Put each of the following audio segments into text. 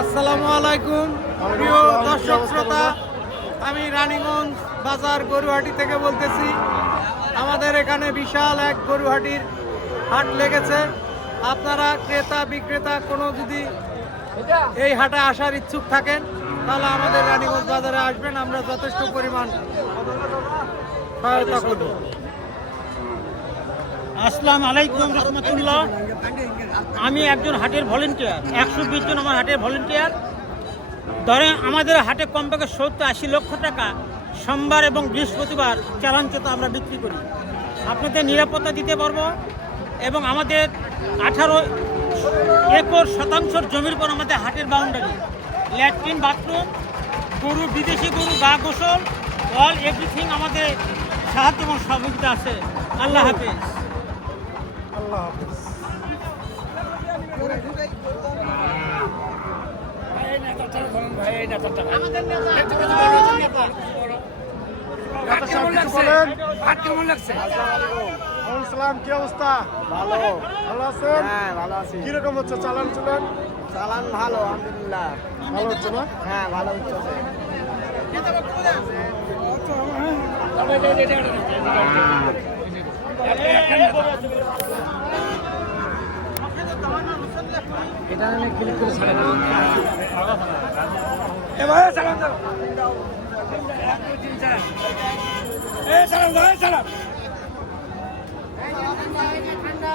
আসসালামু আলাইকুম। প্রিয় দর্শক শ্রোতা, আমি রানীগঞ্জ বাজার গরুহাটি থেকে বলতেছি, আমাদের এখানে বিশাল এক গরুহাটির হাট লেগেছে। আপনারা ক্রেতা, বিক্রেতা কোনো যদি এই হাটে আসার ইচ্ছুক থাকেন তাহলে আমাদের রানীগঞ্জ বাজারে আসবেন, আমরা যথেষ্ট পরিমাণ সহায়তা করব। আসসালাম আলাইকুম রহমতুল্লাহ। আমি একজন হাটের ভলেন্টিয়ার, একশো বিশ জন আমার হাটের ভলেন্টিয়ার। ধরে আমাদের হাটে কমপক্ষে সত্তর আশি লক্ষ টাকা সোমবার এবং বৃহস্পতিবার চালাঞ্চত আমরা বিক্রি করি। আপনাদের নিরাপত্তা দিতে পারব এবং আমাদের আঠারো একর শতাংশ জমির পর আমাদের হাটের বাউন্ডারি ল্যাট্রিন বাথরুম গরু বিদেশি গরু গা গোসল অল এভরিথিং আমাদের সাহায্য এবং সহযোগিতা আছে। আল্লাহ হাফেজ। আল্লাহ হাফিজ। নেতা সাহেব কিছু বলেন কেমন লাগছে? ওয়ালাইকুম সালাম কি অবস্থা? ভালো। ভালো আছেন? হ্যাঁ কীরকম হচ্ছে চালান চলেন? চালান ভালো আলহামদুলিল্লাহ। ভালো হচ্ছে না? হ্যাঁ ভালো হচ্ছে। এটা ক্লিক করে ছাড়া দেবো। এভাবে চালান দাও এ চালান দাও এ চালান ঠান্ডা।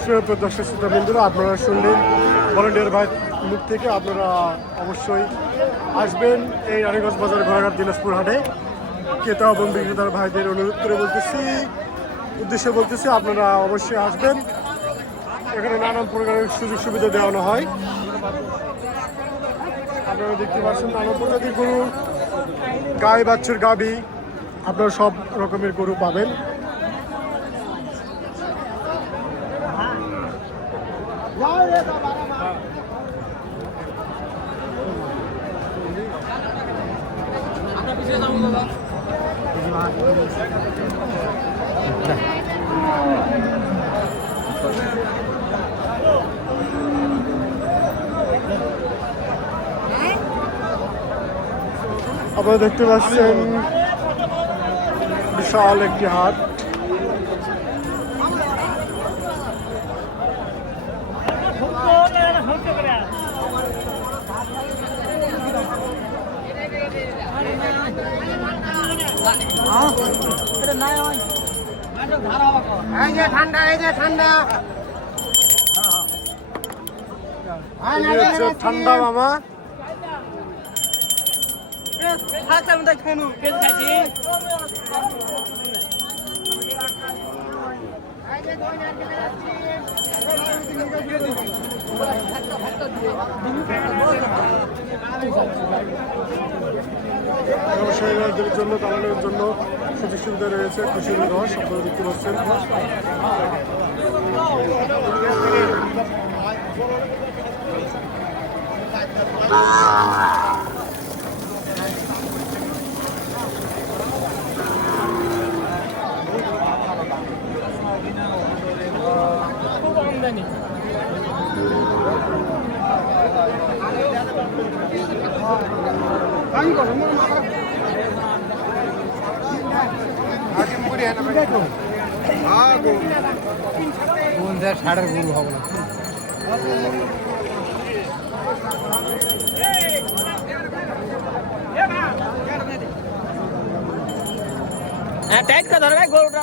সুপ্রিয় দর্শক শ্রোতা বিন্দুরা আপনারা শুনলেন ভলেন্টিয়ার ভাই মুখ থেকে। আপনারা অবশ্যই আসবেন এই রানীগঞ্জ বাজার ঘোড়াঘাট দিনাজপুর হাটে। ক্রেতা এবং বিক্রেতার ভাইদের অনুরোধ করে বলতেছি, উদ্দেশ্যে বলতেছি, আপনারা অবশ্যই আসবেন। এখানে নানান প্রকারের সুযোগ সুবিধা দেওয়ানো হয়। আপনারা দেখতে পাচ্ছেন নানান প্রজাতির গরু গায়ে বাচ্চার গাবি আপনারা সব রকমের গরু পাবেন। আপনারা দেখতে পাচ্ছেন বিশাল একটি হাট এই যে ঠান্ডা এই যে ঠান্ডা ঠান্ডা মামা ব্যবসায়ীদের জন্য দালালের জন্য সুযোগ সুবিধা রয়েছে খুশির রস আপনারা দেখতে পাচ্ছেন। ষাটের গরু হবে না হ্যাঁ টাইট করে ধরবে গরুটা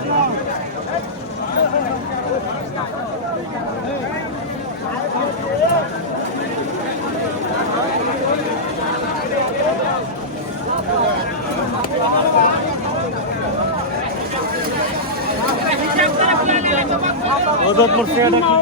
চেয়ারটা কি